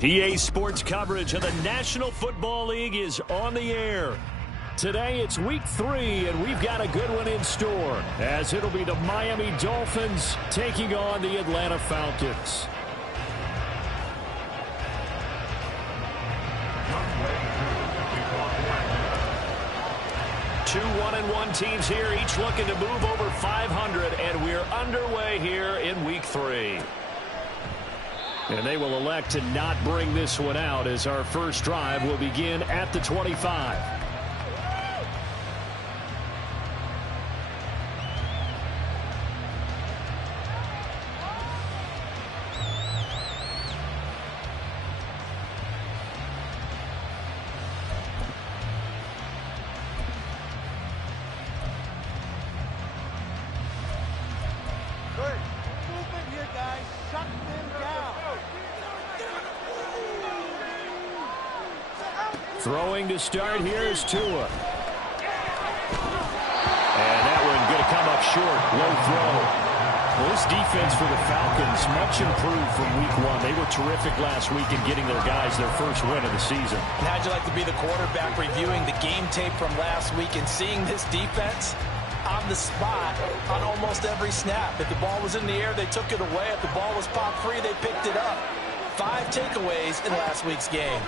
EA Sports coverage of the National Football League is on the air. Today it's week 3, and we've got a good one in store, as it'll be the Miami Dolphins taking on the Atlanta Falcons. Two 1-1 teams here, each looking to move over 500, and we're underway here in week 3. And they will elect to not bring this one out, as our first drive will begin at the 25. Throwing to start here is Tua. And that one going to come up short. Low throw. Well, this defense for the Falcons much improved from week 1. They were terrific last week in getting their guys their first win of the season. And how'd you like to be the quarterback reviewing the game tape from last week and seeing this defense on the spot on almost every snap? If the ball was in the air, they took it away. If the ball was popped free, they picked it up. 5 takeaways in last week's game.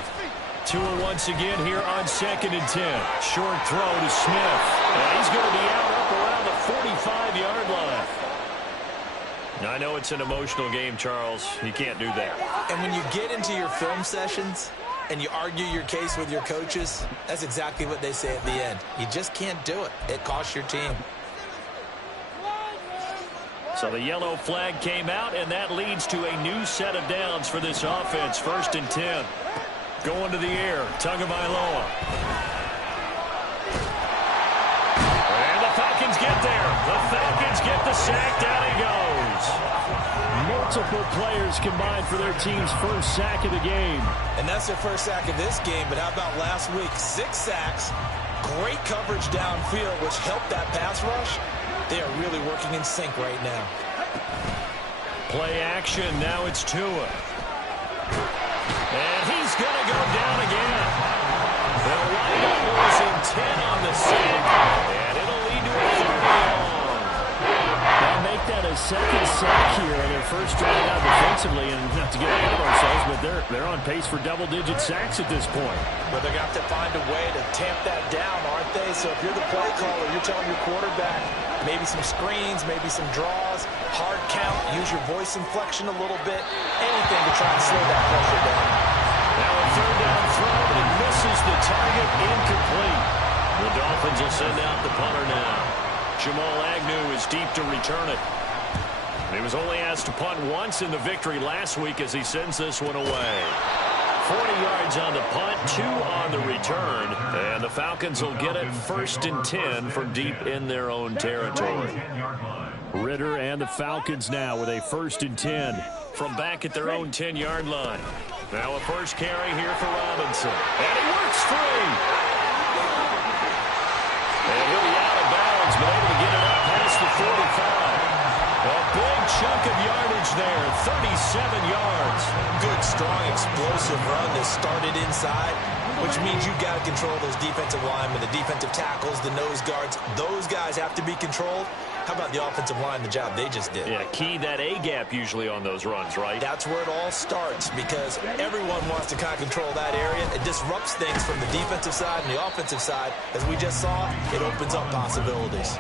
Tua once again here on 2nd and 10. Short throw to Smith. And he's going to be out up around the 45-yard line. Now, I know it's an emotional game, Charles. You can't do that. And when you get into your film sessions and you argue your case with your coaches, that's exactly what they say at the end. You just can't do it. It costs your team. So the yellow flag came out, and that leads to a new set of downs for this offense. 1st and 10. Going to the air, Tagovailoa. And the Falcons get there. The Falcons get the sack. Down he goes. Multiple players combined for their team's first sack of the game. And that's their first sack of this game, but how about last week? 6 sacks, great coverage downfield, which helped that pass rush. They are really working in sync right now. Play action, now it's Tua. And he's going to go down again. The windup was in 10 on the sack, and it'll lead to a 3rd and long. They'll make that a second sack here on their first drive out defensively, and not to get ahead of ourselves, but they're on pace for double-digit sacks at this point. But they're going to have to find a way to tamp that down, aren't they? So if you're the play caller, you're telling your quarterback maybe some screens, maybe some draws, hard count, use your voice inflection a little bit, anything to try and slow that pressure down. Now a 3rd down throw, but he misses the target, incomplete. The Dolphins will send out the punter now. Jamal Agnew is deep to return it. He was only asked to punt once in the victory last week as he sends this one away. 40 yards on the punt, 2 on the return, and the Falcons will get it 1st and 10 from deep in their own territory. Ritter and the Falcons now with a 1st and 10 from back at their own 10-yard line. Now a first carry here for Robinson, and he works free. And he'll be out of bounds, but able to get it up past the 45. A big chunk of yardage there, 37 yards. Good, strong, explosive run that started inside, which means you've got to control those defensive linemen, the defensive tackles, the nose guards. Those guys have to be controlled. How about the offensive line, the job they just did? Yeah, key that A-gap usually on those runs, right? That's where it all starts, because everyone wants to kind of control that area. It disrupts things from the defensive side and the offensive side. As we just saw, it opens up possibilities.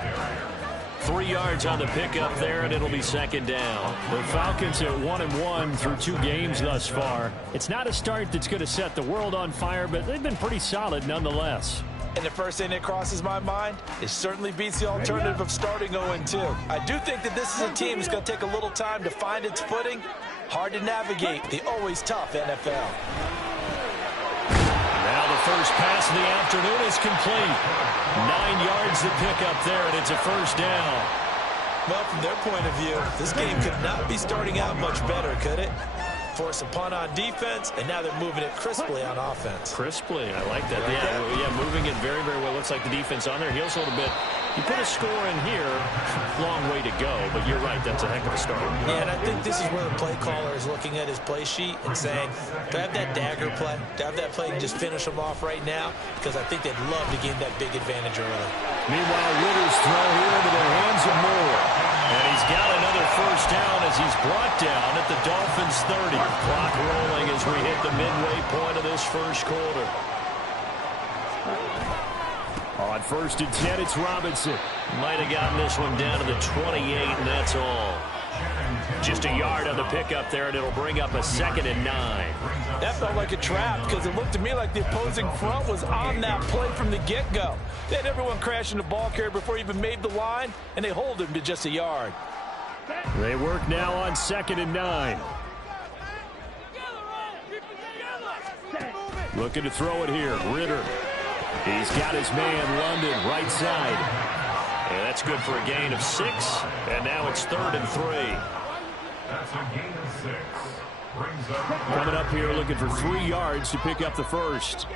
3 yards on the pickup there, and it'll be 2nd down. The Falcons at 1-1 through 2 games thus far. It's not a start that's going to set the world on fire, but they've been pretty solid nonetheless. And the first thing that crosses my mind, it certainly beats the alternative of starting 0-2. I do think that this is a team that's going to take a little time to find its footing. Hard to navigate the always tough NFL. Now the first pass of the afternoon is complete. 9 yards to pick up there, and it's a 1st down. Well, from their point of view, this game could not be starting out much better, could it? Force a punt on defense, and now they're moving it crisply on offense. Crisply, I like that. Yeah, moving it very, very well. Looks like the defense on their heels a little bit. You put a score in here, long way to go, but you're right, that's a heck of a start. Yeah, and I think this is where the play caller is looking at his play sheet and saying, do I have that dagger play? Do I have that play to just finish them off right now? Because I think they'd love to gain that big advantage early. Meanwhile, Ritter's throw here into the hands of Moore. And he's got another first down as he's brought down at the Dolphins' 30. Clock rolling as we hit the midway point of this first quarter. On 1st and 10, it's Robinson. Might have gotten this one down to the 28, and that's all. Just a yard on the pickup there, and it'll bring up a 2nd and 9. That felt like a trap because it looked to me like the opposing front was on that play from the get-go. They had everyone crashing the ball carrier before he even made the line, and they hold him to just a yard. They work now on 2nd and 9. Looking to throw it here, Ritter. He's got his man, London, right side. And that's good for a gain of 6. And now it's 3rd and 3. That's a gain of 6. Coming up here looking for 3 yards to pick up the first.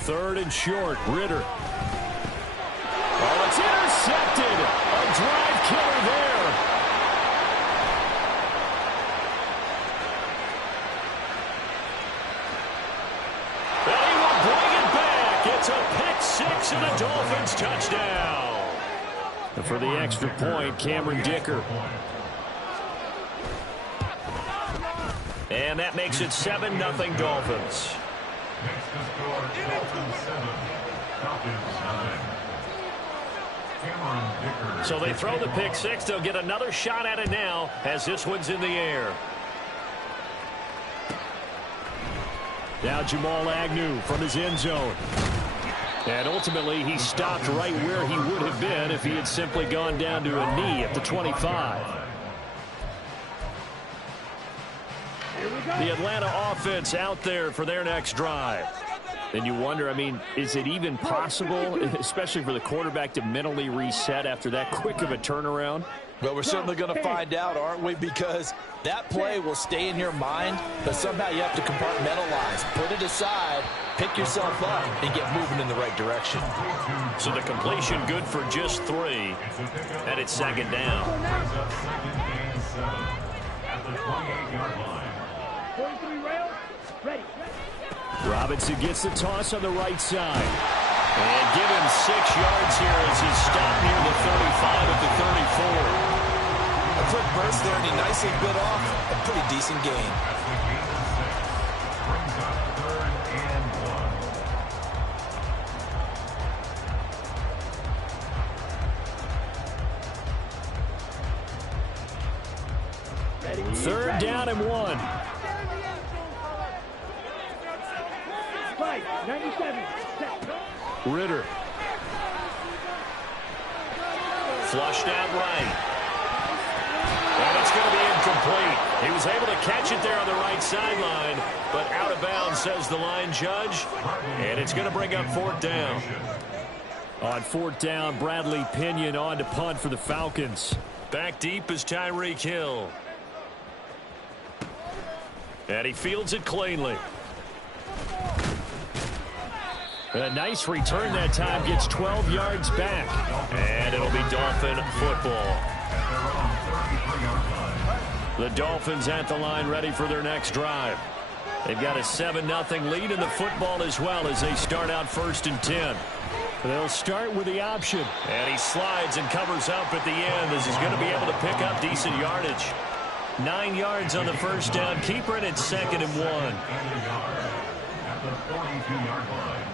Third and short, Ritter. Oh, it's intercepted. A drive killer there. It's a pick 6 and a Dolphins touchdown. And for the extra point, Cameron Dicker. And that makes it 7-0 Dolphins. So they throw the pick 6. They'll get another shot at it now as this one's in the air. Now Jamal Agnew from his end zone. And ultimately, he stopped right where he would have been if he had simply gone down to a knee at the 25. The Atlanta offense out there for their next drive. And you wonder, I mean, is it even possible, especially for the quarterback, to mentally reset after that quick of a turnaround? Well, we're certainly going to find out, aren't we? Because that play will stay in your mind, but somehow you have to compartmentalize. Put it aside, pick yourself up, and get moving in the right direction. So the completion good for just 3, and it's 2nd down. Robinson gets the toss on the right side. And give him 6 yards here as he's stopped near the 35 at the 34. A quick burst there, and he nicely bit off a pretty decent gain. Third down and 1. 97. Ritter. Flushed out right. And it's going to be incomplete. He was able to catch it there on the right sideline, but out of bounds, says the line judge. And it's going to bring up 4th down. On 4th down, Bradley Pinion on to punt for the Falcons. Back deep is Tyreek Hill. And he fields it cleanly. A nice return that time, gets 12 yards back. And it'll be Dolphin football. The Dolphins at the line, ready for their next drive. They've got a 7-0 lead in the football as well as they start out 1st and 10. They'll start with the option. And he slides and covers up at the end as he's going to be able to pick up decent yardage. 9 yards on the first down. Keeper it at 2nd and 1. At the 42-yard line.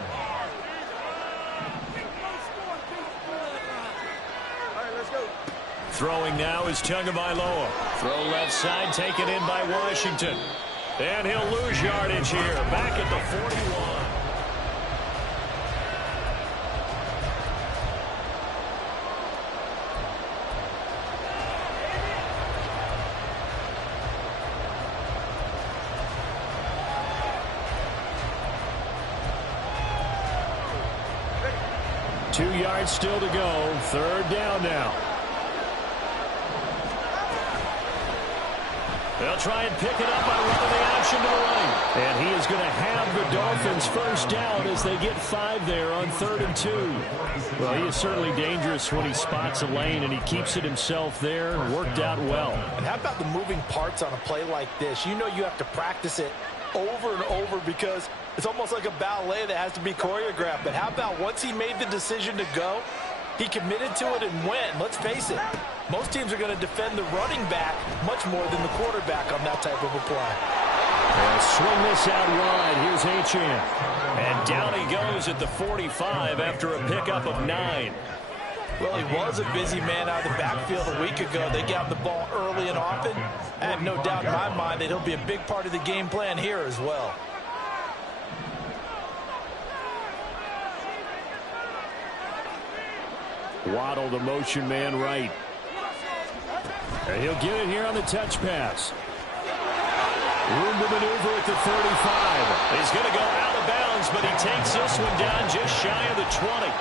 Throwing now is Tagovailoa. Throw left side, taken in by Washington. And he'll lose yardage here. Back at the 41. Two yards still to go. Third down now. They'll try and pick it up by running the option to the right. And he is going to have the Dolphins first down as they get 5 there on 3rd and 2. Well, he is certainly dangerous when he spots a lane, and he keeps it himself there. Worked out well. And how about the moving parts on a play like this? You know you have to practice it over and over because it's almost like a ballet that has to be choreographed. But how about once he made the decision to go, he committed to it and went. Let's face it, most teams are going to defend the running back much more than the quarterback on that type of a play. And swing this out wide. Here's Achane. And down he goes at the 45 after a pickup of 9. Well, he was a busy man out of the backfield a week ago. They got the ball early and often. I have no doubt in my mind that he'll be a big part of the game plan here as well. Waddle, the motion man right. And he'll get it here on the touch pass. Room to maneuver at the 35. He's going to go out of bounds, but he takes this one down just shy of the 20.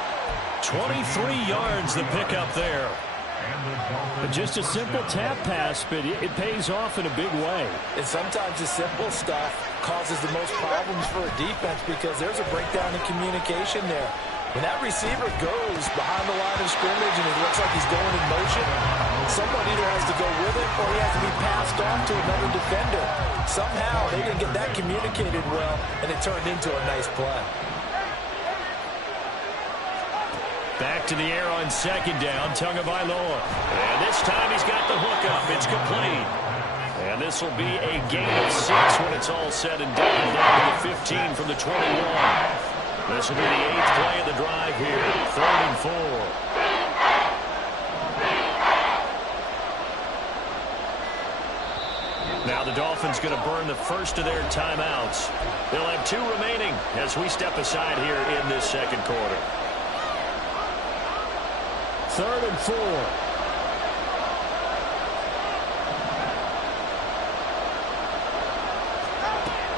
23 yards the pickup there. Just a simple tap pass, but it pays off in a big way. And sometimes the simple stuff causes the most problems for a defense because there's a breakdown in communication there. When that receiver goes behind the line of scrimmage and it looks like he's going in motion, someone either has to go with it or he has to be passed off to another defender. Somehow they didn't get that communicated well, and it turned into a nice play. Back to the air on 2nd down, Tagovailoa. And this time he's got the hook up. It's complete. And this will be a gain of 6 when it's all said and done. Down to the 15 from the 21. This will be the 8th play of the drive here. 3rd and 4. Now the Dolphins going to burn the first of their timeouts. They'll have 2 remaining as we step aside here in this 2nd quarter. 3rd and 4.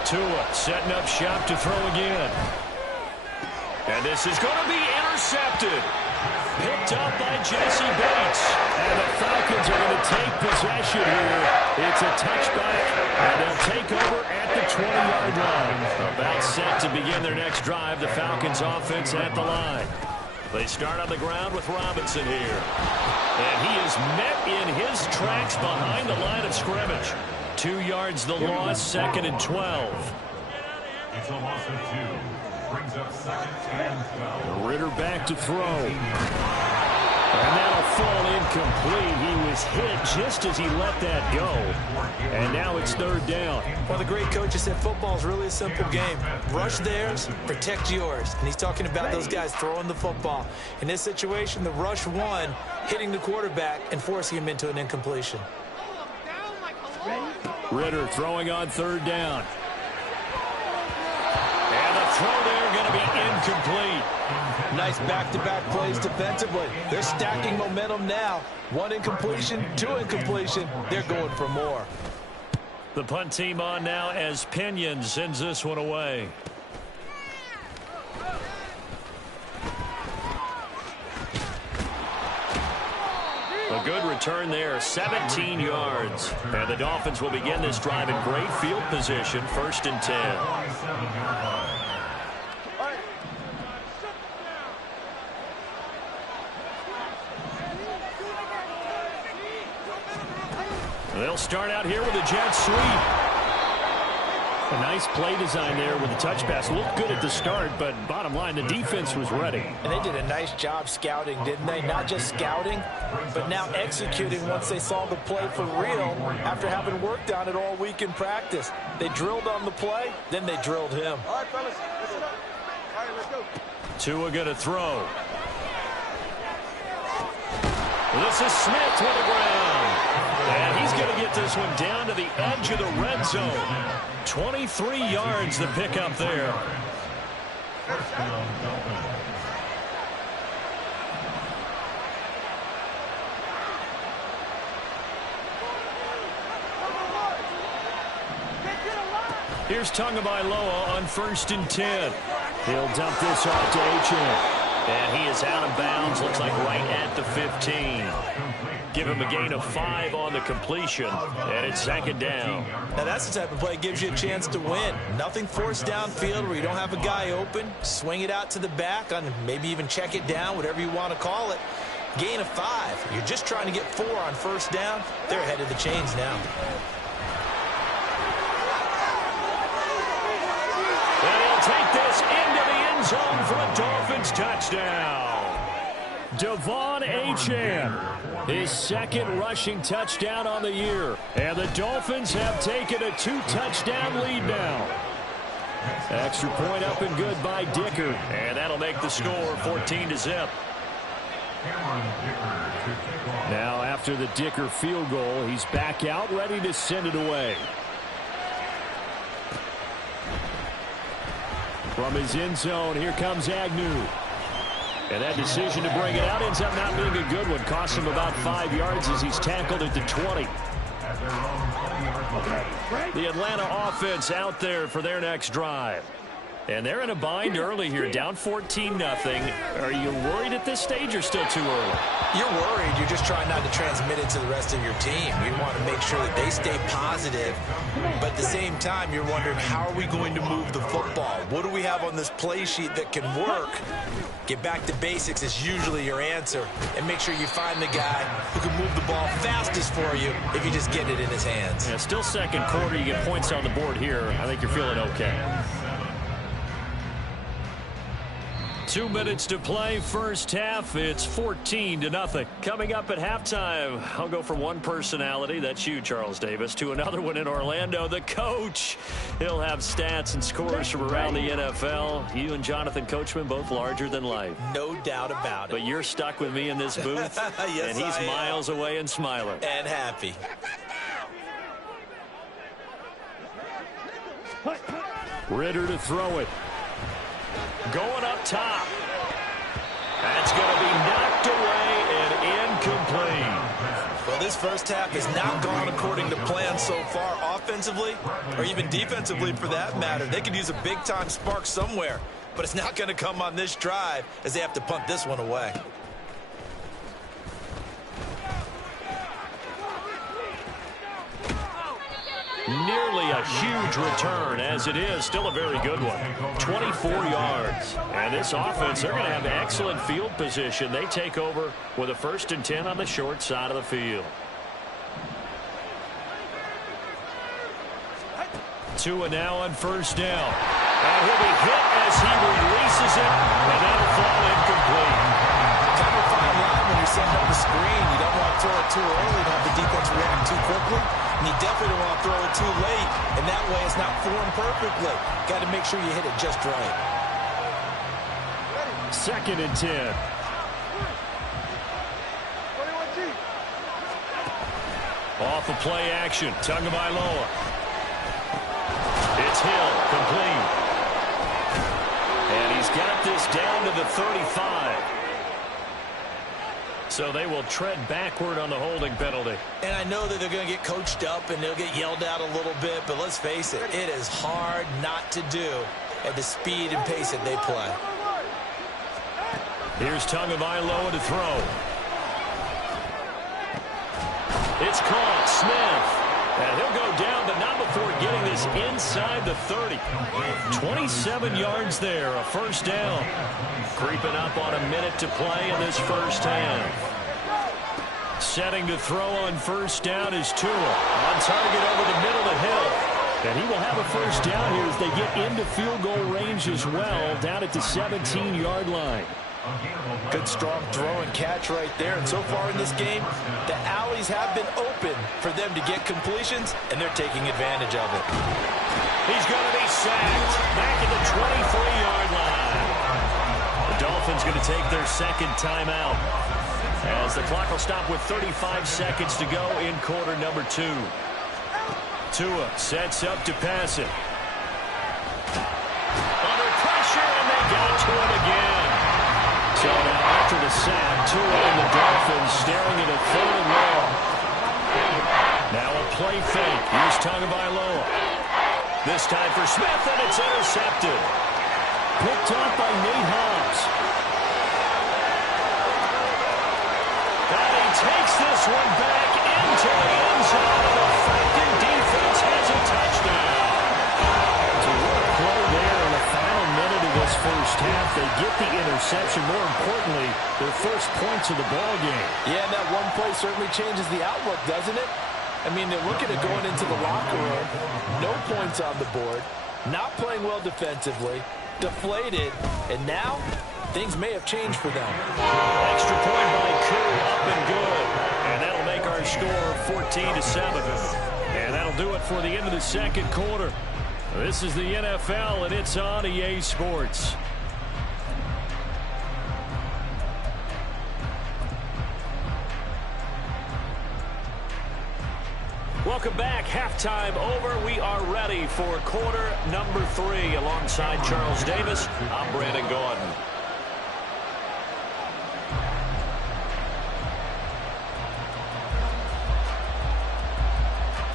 Tua setting up shop to throw again. And this is going to be intercepted. Picked up by Jesse Bates. And the Falcons are going to take possession here. It's a touchback, and they'll take over at the 20-yard line. About set to begin their next drive. The Falcons offense at the line. They start on the ground with Robinson here. And he is met in his tracks behind the line of scrimmage. 2 yards the loss, 2nd and 12. It's a loss of 2. Brings up 2nd and 12. Ritter back to throw. And that'll fall incomplete. He was hit just as he let that go. And now it's 3rd down. Well, the great coach has said football is really a simple game. Rush theirs, protect yours. And he's talking about those guys throwing the football. In this situation, the rush won, hitting the quarterback and forcing him into an incompletion. Ritter throwing on 3rd down. And the throw there going to be incomplete. Nice back-to-back plays defensively. They're stacking momentum now. 1 incompletion, 2 incompletion. They're going for more. The punt team on now as Pinion sends this one away. A good return there, 17 yards. And the Dolphins will begin this drive in great field position, 1st and 10. They'll start out here with a jet sweep. A nice play design there with the touch pass. Looked good at the start, but bottom line, the defense was ready. And they did a nice job scouting, didn't they? Not just scouting, but now executing once they saw the play for real after having worked on it all week in practice. They drilled on the play, then they drilled him. All right, fellas, listen up. All right, let's go. Tua going to throw. This is Smith to the ground. And he's going to get this one down to the edge of the red zone. 23 yards the pickup there. First down, Dolphins. Here's Tagovailoa on 1st and 10. He'll dump this off to Achane. And he is out of bounds, looks like right at the 15. Give him a gain of 5 on the completion, and it's 2nd down. Now that's the type of play that gives you a chance to win. Nothing forced downfield where you don't have a guy open. Swing it out to the back, on maybe even check it down, whatever you want to call it. Gain of 5. You're just trying to get 4 on 1st down. They're ahead of the chains now. And he'll take this into the end zone for a Dolphins touchdown. Devon Achane, his 2nd rushing touchdown on the year. And the Dolphins have taken a 2-touchdown lead now. Extra point up and good by Dicker. And that'll make the score 14-0. Now after the Dicker field goal, he's back out ready to send it away. From his end zone, here comes Agnew. And that decision to bring it out ends up not being a good one. Costs him about 5 yards as he's tackled at the 20. The Atlanta offense out there for their next drive. And they're in a bind early here, down 14-0. Are you worried at this stage or still too early? You're worried. You're just trying not to transmit it to the rest of your team. You want to make sure that they stay positive. But at the same time, you're wondering, how are we going to move the football? What do we have on this play sheet that can work? Get back to basics is usually your answer. And make sure you find the guy who can move the ball fastest for you if you just get it in his hands. Yeah, still 2nd quarter. You get points on the board here. I think you're feeling okay. 2 minutes to play, 1st half. It's 14-0. Coming up at halftime, I'll go from one personality, that's you, Charles Davis, to another one in Orlando, the coach. He'll have stats and scores from around the NFL. You and Jonathan Coachman, both larger than life. No doubt about it. But you're stuck with me in this booth, yes, and he's miles away and smiling. And happy. Ritter to throw it. Going up top. That's going to be knocked away and incomplete. Well, this 1st half has not gone according to plan so far offensively, or even defensively for that matter. They could use a big-time spark somewhere, but it's not going to come on this drive as they have to punt this one away. Nearly a huge return, as it is still a very good one. 24 yards. And this offense, they're going to have excellent field position. They take over with a 1st and 10 on the short side of the field. Tua now on 1st down. And he'll be hit as he releases it, and that'll fall incomplete. Kind of a fine line when you're setting up the screen. You don't want to throw it too early to have the defense react too quickly. And you definitely don't want to throw it too late, and that way it's not formed perfectly. Got to make sure you hit it just right. 2nd and 10. Off the play action. Tagovailoa. It's Hill, complete. And he's got this down to the 35. So they will tread backward on the holding penalty. And I know that they're going to get coached up and they'll get yelled at a little bit, but let's face it, it is hard not to do at the speed and pace that they play. Here's Tagovailoa to throw. It's caught. Smith. And he'll go down, but not before getting this inside the 30. 27 yards there, a 1st down. Creeping up on a minute to play in this 1st half. Setting to throw on 1st down is Tua. On target over the middle to Hill. And he will have a 1st down here as they get into field goal range as well, down at the 17-yard line. Good strong throw and catch right there. And so far in this game, the alleys have been open for them to get completions, and they're taking advantage of it. He's going to be sacked back at the 23-yard line. The Dolphins going to take their 2nd timeout as the clock will stop with 35 seconds to go in quarter number 2. Tua sets up to pass it. Under pressure, and they got to him again. So now after the sack, Tua and the Dolphins staring at a 3rd and long. Now a play fake. Here's Tagovailoa. This time for Smith, and it's intercepted. Picked off by Nate Hobbs. this one back into the end zone. The Falcon defense has a touchdown. It's a real play there in the final minute of this first half. They get the interception. More importantly, their first points of the ball game. Yeah, and that one play certainly changes the outlook, doesn't it? I mean, they're looking at going into the locker room. No points on the board. Not playing well defensively. Deflated. And now, things may have changed for them. Extra point by Curry, up and good. And that'll make our score 14-7. And that'll do it for the end of the second quarter. This is the NFL, and it's on EA Sports. Welcome back. Halftime over. We are ready for quarter number 3. Alongside Charles Davis, I'm Brandon Gordon.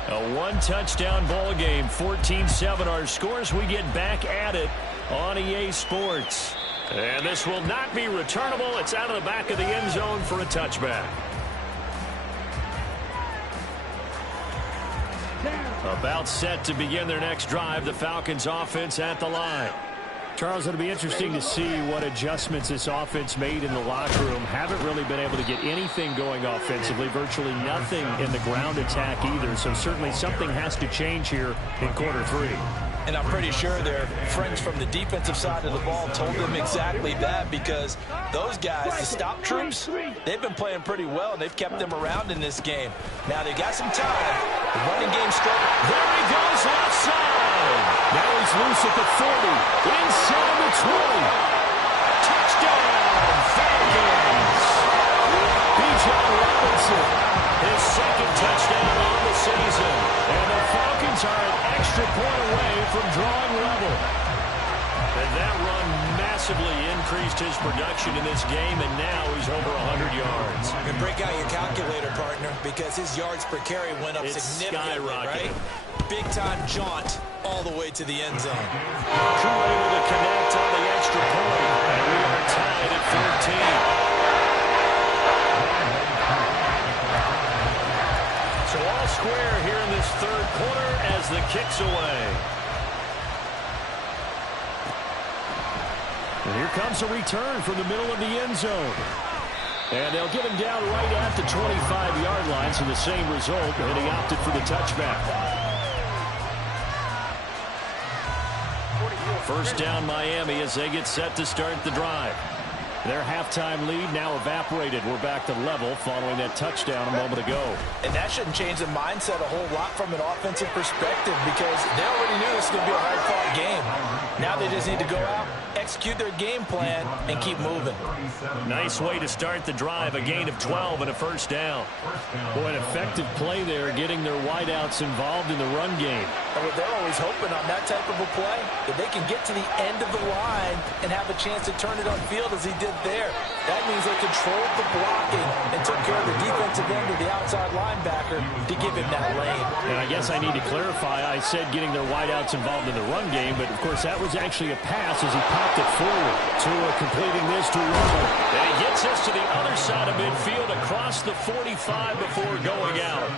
A one-touchdown ball game, 14-7 our scores. We get back at it on EA Sports. And this will not be returnable. It's out of the back of the end zone for a touchback. About set to begin their next drive. The Falcons offense at the line. Charles, it'll be interesting to see what adjustments this offense made in the locker room. Haven't really been able to get anything going offensively. Virtually nothing in the ground attack either. So certainly something has to change here in quarter 3. And I'm pretty sure their friends from the defensive side of the ball told them exactly that, because those guys, the stop troops, they've been playing pretty well, and they've kept them around in this game. Now they got some time. The running game struggle. There he goes, left side. Now he's loose at the 40. Inside the 20. Touchdown, Falcons. Bijan Robinson, his second touchdown on the season. And the Falcons are an extra point away from drawing level. And that run massively increased his production in this game, and now he's over 100 yards. And break out your calculator, partner, because his yards per carry went up significantly, right? Big-time jaunt all the way to the end zone. Crew able to connect on the extra point, and we are tied at 14. So all square here in this third quarter as the kick's away. And here comes a return from the middle of the end zone. And they'll get him down right at the 25-yard line, so the same result, and he opted for the touchback. First down Miami as they get set to start the drive. Their halftime lead now evaporated. We're back to level following that touchdown a moment ago. And that shouldn't change the mindset a whole lot from an offensive perspective, because they already knew this was going to be a hard-fought game. Now they just need to go out, execute their game plan, and keep moving. Nice way to start the drive. A gain of 12 and a first down. Boy, an effective play there, getting their wideouts involved in the run game. And they're always hoping on that type of a play, that they can get to the end of the line and have a chance to turn it upfield as he did there. That means they controlled the blocking and took care of the defensive end of the outside linebacker to give him that lane. And I guess I need to clarify, I said getting their wideouts involved in the run game, but of course that was actually a pass as he popped it forward. Tua completing this to Romo. And he gets us to the other side of midfield across the 45 before going out.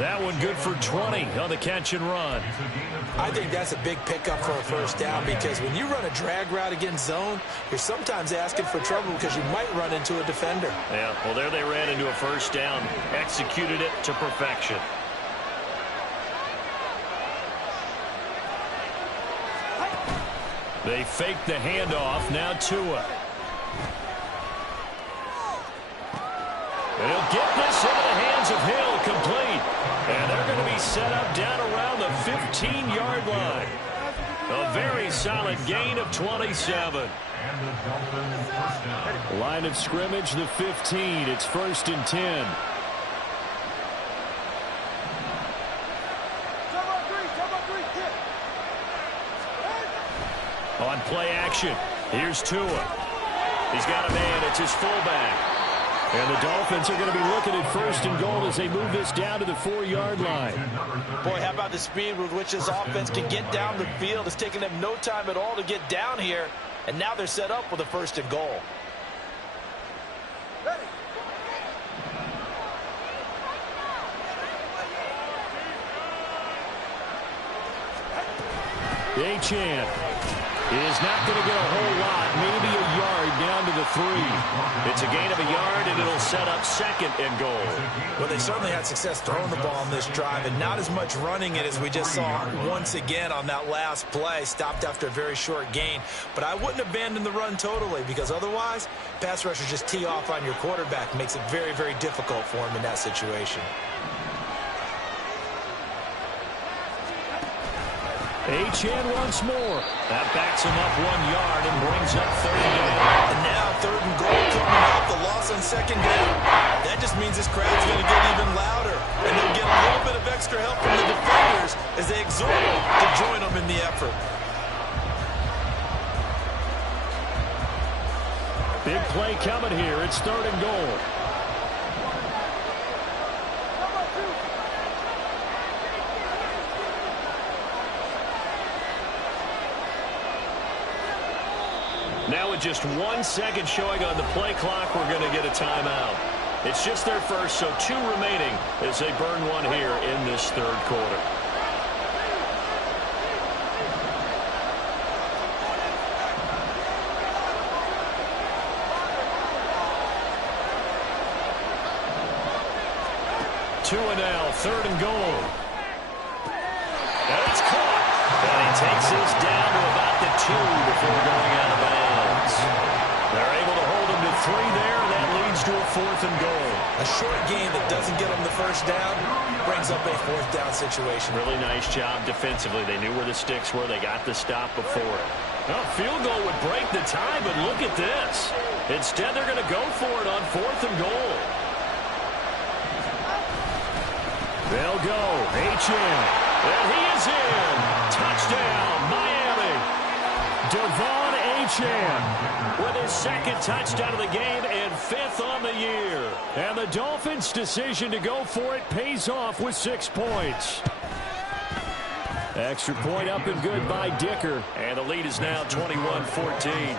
That one good for 20 on the catch and run. I think that's a big pickup for a first down, because when you run a drag route against zone, you're sometimes asking for trouble because you might run into a defender. Yeah, well, there they ran into a first down, executed it to perfection. They fake the handoff, now Tua. And he'll get this into the hands of Hill, complete. And they're going to be set up down around the 15-yard line. A very solid gain of 27. Line of scrimmage, the 15. It's 1st and 10. On play action, here's Tua. He's got a man, it's his fullback. And the Dolphins are going to be looking at 1st and goal as they move this down to the 4-yard line. Boy, how about the speed with which this offense can get down the field? It's taken them no time at all to get down here. And now they're set up with a 1st and goal. Achane is not going to get a whole lot, maybe a yard down to the 3. It's a gain of a yard, and it'll set up second and goal. Well, they certainly had success throwing the ball on this drive, and not as much running it as we just saw once again on that last play. Stopped after a very short gain. But I wouldn't abandon the run totally, because otherwise, pass rushers just tee off on your quarterback. Makes it very, very difficult for him in that situation. Achane once more. That backs him up 1 yard and brings up 3rd down. And now 3rd and goal coming up. The loss on 2nd down. That just means this crowd's going to get even louder. And they'll get a little bit of extra help from the defenders as they exhort them to join them in the effort. Big play coming here. It's 3rd and goal. Now with just 1 second showing on the play clock, we're going to get a timeout. It's just their first, so 2 remaining as they burn 1 here in this 3rd quarter. Two and now, 3rd and goal. And it's caught. And he takes this down to about the 2 before going out of bounds. They're able to hold him to 3 there, and that leads to a 4th and goal. A short game that doesn't get them the first down brings up a 4th down situation. Really nice job defensively. They knew where the sticks were. They got the stop before it. Well, field goal would break the tie, but look at this. Instead, they're going to go for it on 4th and goal. They'll go. Achane. And he is in. Touchdown, Miami. Devon Achane with his 2nd touchdown of the game and 5th on the year. And the Dolphins' decision to go for it pays off with 6 points. Extra point up and good by Dicker. And the lead is now 21-14.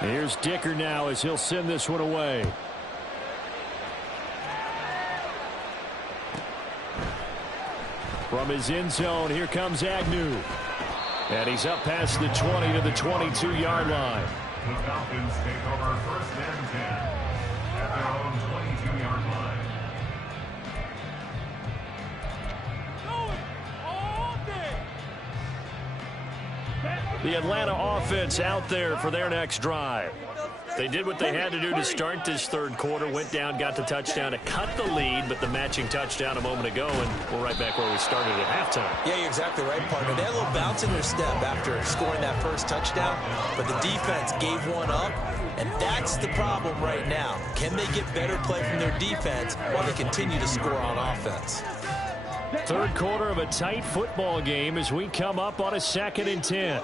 Here's Dicker now as he'll send this one away. From his end zone, here comes Agnew. And he's up past the 20 to the 22-yard line. The Falcons take over 1st and 10 at their own 22-yard line. The Atlanta offense out there for their next drive. They did what they had to do to start this 3rd quarter, went down, got the touchdown to cut the lead, but the matching touchdown a moment ago, and we're right back where we started at halftime. Yeah, you're exactly right, partner. They had a little bounce in their step after scoring that first touchdown, but the defense gave one up, and that's the problem right now. Can they get better play from their defense while they continue to score on offense? 3rd quarter of a tight football game as we come up on a 2nd and 10.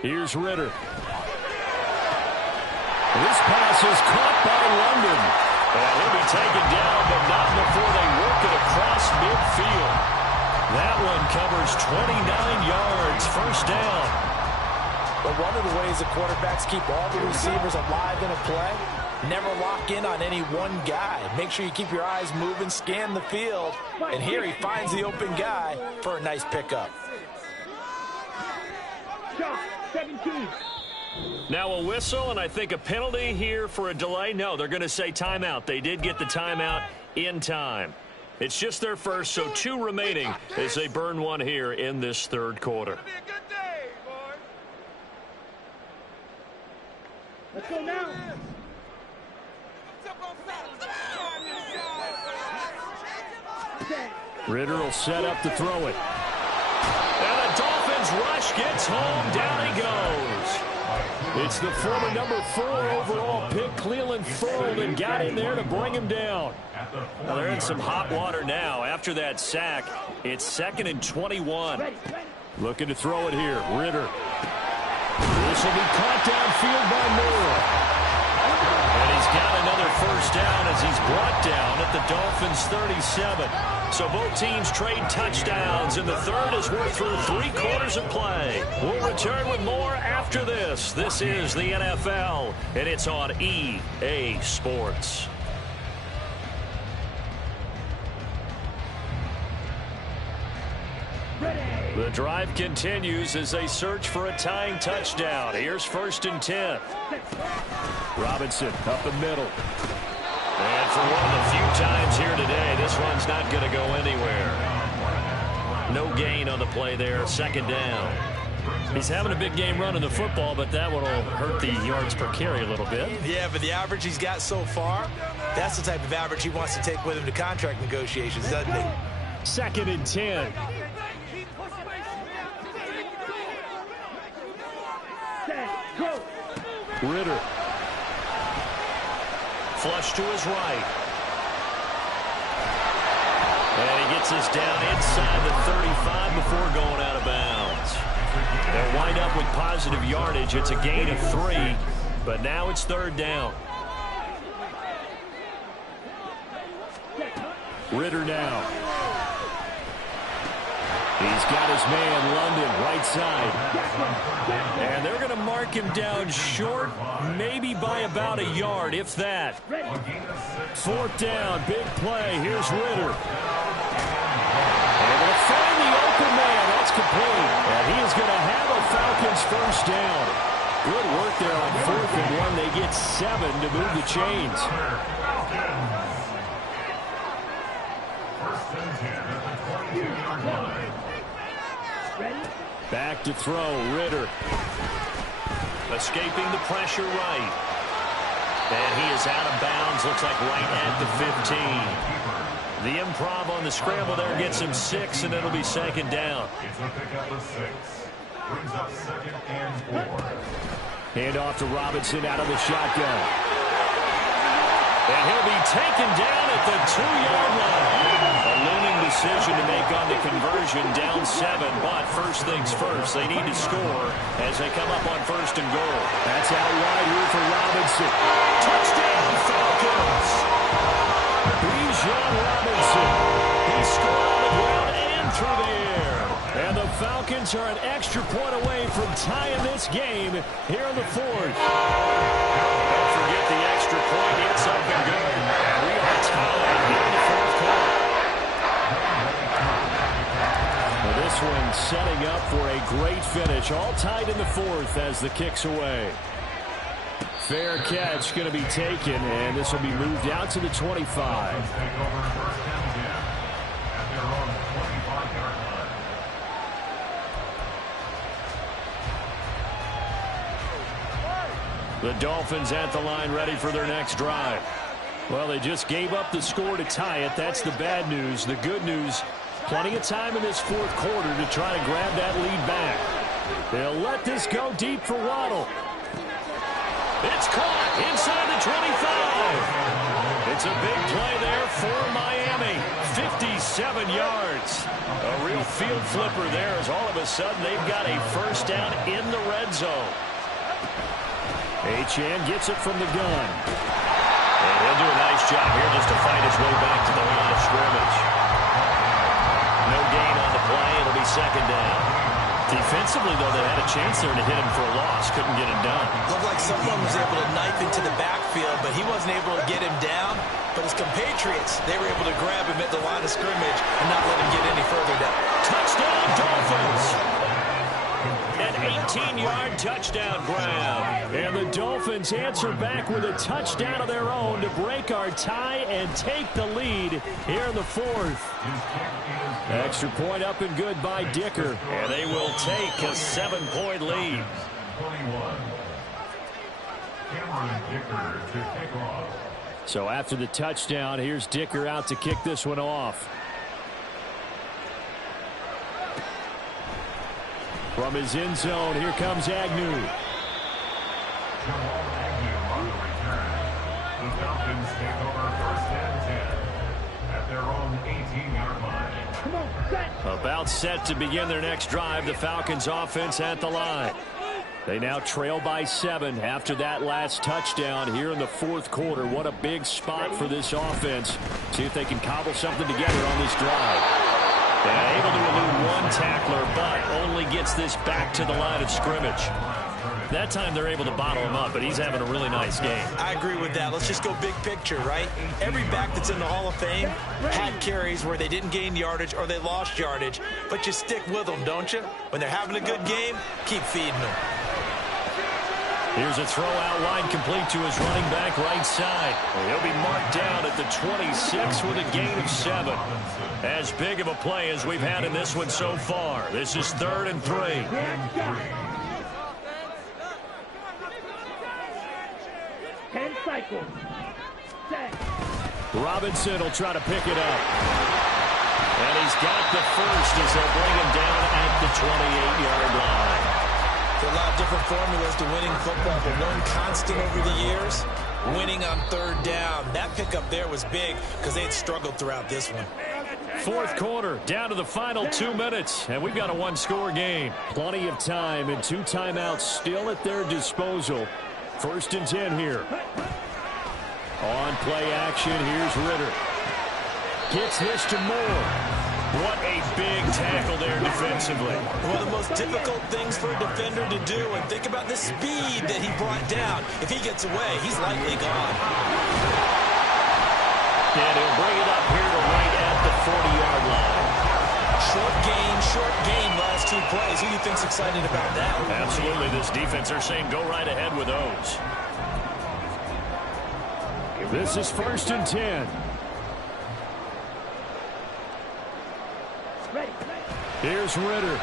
Here's Ritter. This pass is caught by London. And he'll be taken down, but not before they work it across midfield. That one covers 29 yards, 1st down. But one of the ways the quarterbacks keep all the receivers alive in a play, never lock in on any one guy. Make sure you keep your eyes moving, scan the field. And here he finds the open guy for a nice pickup. 17. Now a whistle, and I think a penalty here for a delay. No, they're going to say timeout. They did get the timeout in time. It's just their first, so 2 remaining as they burn 1 here in this 3rd quarter. Let's go now. Ritter will set up to throw it. And the Dolphins rush gets home. Down he goes. It's the former number 4 overall pick, Cleveland Furl, that got in there to bring him down. Well, they're in some hot water now. After that sack, it's 2nd and 21. Looking to throw it here. Ritter. This will be caught downfield by Moore. And he's got another 1st down as he's brought down at the Dolphins' 37. So both teams trade touchdowns, and the 3rd as we're through 3 quarters of play. We'll return. return with more after this. This is the NFL, and it's on EA Sports. The drive continues as they search for a tying touchdown. Here's 1st and 10. Robinson up the middle. And for one of the few times here today, this one's not going to go anywhere. No gain on the play there. 2nd down. He's having a big game running the football, but that will hurt the yards per carry a little bit. Yeah, but the average he's got so far, that's the type of average he wants to take with him to contract negotiations, doesn't he? 2nd and 10. Ritter. Flush to his right. And he gets us down inside the 35 before going out of bounds. They'll wind up with positive yardage. It's a gain of 3, but now it's 3rd down. Ritter now. He's got his man, London, right side. And they're going to mark him down short, maybe by about a yard, if that. 4th down, big play. Here's Ritter. And they're going to find the open man. That's complete. And he is going to have a Falcons 1st down. Good work there on 4th and 1. They get 7 to move the chains. Back to throw, Ritter. Escaping the pressure right. And he is out of bounds, looks like right at the 15. The improv on the scramble there gets him 6, and it'll be 2nd down. It's a pickup of 6. Brings up 2nd and 4. Hand off to Robinson out of the shotgun. And he'll be taken down at the 2-yard line. A looming decision to make on the conversion, down 7. But first things first, they need to score as they come up on 1st and goal. That's out wide here for Robinson. Touchdown, Falcons! Bijan Robinson. He scored on the ground and through the air. And the Falcons are an extra point away from tying this game here in the 4th. Don't forget the extra point. It's up and good. And we are tied here in the 4th quarter. Well, this one setting up for a great finish. All tied in the 4th as the kick's away. Fair catch going to be taken, and this will be moved out to the 25. Take over 1st and 10 at their own 25-yard line. The Dolphins at the line ready for their next drive. Well, they just gave up the score to tie it. That's the bad news. The good news, plenty of time in this 4th quarter to try to grab that lead back. They'll let this go deep for Waddle. It's caught inside the 25. It's a big play there for Miami. 57 yards. A real field flipper there as all of a sudden they've got a 1st down in the red zone. Achane gets it from the gun. And he'll do a nice job here just to fight his way back to the line of scrimmage. No gain on the play. It'll be 2nd down. Defensively, though, they had a chance there to hit him for a loss. Couldn't get it done. Looked like someone was able to knife into the backfield, but he wasn't able to get him down. But his compatriots, they were able to grab him at the line of scrimmage and not let him get any further down. Touchdown, Dolphins! An 18-yard touchdown grab. And the Dolphins answer back with a touchdown of their own to break our tie and take the lead here in the 4th. Extra point up and good by Dicker. And they will take a 7-point lead. 21. Cameron Dicker to kick off. So after the touchdown, here's Dicker out to kick this one off. From his end zone, here comes Agnew. Jamal Agnew on the return. The Falcons take over 1st and 10 at their own 18-yard line. Come on, set. About set to begin their next drive. The Falcons offense at the line. They now trail by 7 after that last touchdown here in the 4th quarter. What a big spot for this offense. See if they can cobble something together on this drive. And able to elude one tackler, but only gets this back to the line of scrimmage. That time they're able to bottle him up, but he's having a really nice game. I agree with that. Let's just go big picture, right? Every back that's in the Hall of Fame had carries where they didn't gain yardage or they lost yardage, but you stick with them, don't you? When they're having a good game, keep feeding them. Here's a throw out wide, complete to his running back right side. He'll be marked down at the 26 with a gain of 7. As big of a play as we've had in this one so far. This is 3rd and 3. 10 cycles. Set. Robinson will try to pick it up. And he's got the first as they'll bring him down at the 28-yard line. There are a lot of different formulas to winning football, but one constant over the years, winning on 3rd down. That pickup there was big because they had struggled throughout this one. 4th quarter, down to the final 2 minutes, and we've got a one-score game. Plenty of time and 2 timeouts still at their disposal. 1st and 10 here. On play action, here's Ritter. Gets this to Moore. What a big tackle there defensively. One of the most difficult things for a defender to do, and think about the speed that he brought down. If he gets away, he's likely gone. And he'll bring it up here to right at the 40-yard line. Short gain last 2 plays. Who do you think's excited about that? Absolutely. This defense are saying go right ahead with those. This is 1st and 10. Here's Ritter.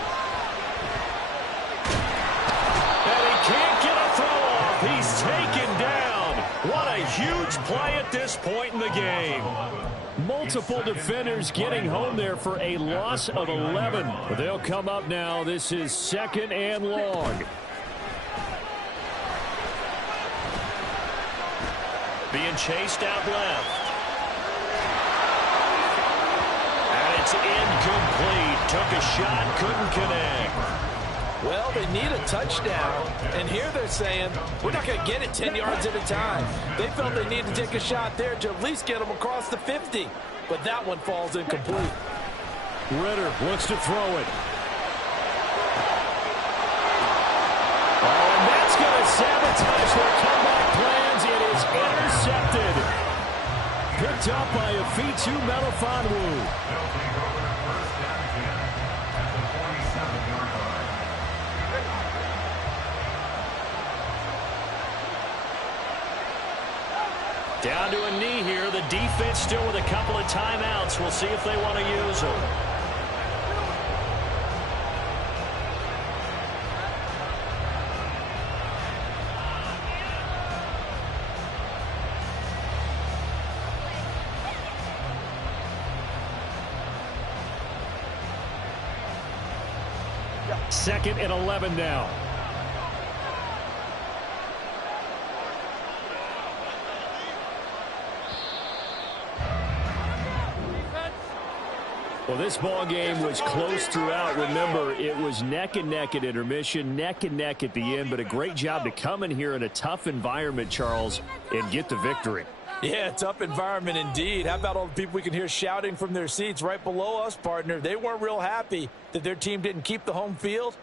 And he can't get a throw off. He's taken down. What a huge play at this point in the game. Multiple defenders getting home there for a loss of 11. But they'll come up now. This is 2nd and long. Being chased out left. And it's incomplete. Took a shot, couldn't connect. Well, they need a touchdown, and here they're saying, we're not going to get it 10 yards at a time. They felt they needed to take a shot there to at least get them across the 50, but that one falls incomplete. Ritter wants to throw it. Oh, and that's going to sabotage their comeback plans. It is intercepted. Picked up by a Fitu Melifonwu. Down to a knee here. The defense still with a couple of timeouts. We'll see if they want to use them. Second and 11 now. Well, this ball game was close throughout. Remember, it was neck and neck at intermission, neck and neck at the end, but a great job to come in here in a tough environment, Charles, and get the victory. Yeah, tough environment indeed. How about all the people we can hear shouting from their seats right below us, partner? They weren't real happy that their team didn't keep the home field.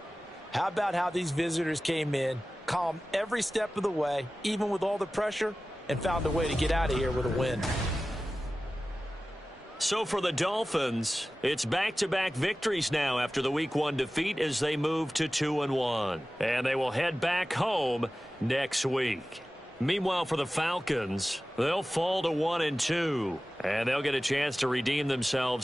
How about how these visitors came in, calm every step of the way, even with all the pressure, and found a way to get out of here with a win. So for the Dolphins, it's back-to-back victories now after the Week 1 defeat as they move to 2-1. And they will head back home next week. Meanwhile, for the Falcons, they'll fall to 1-2. And they'll get a chance to redeem themselves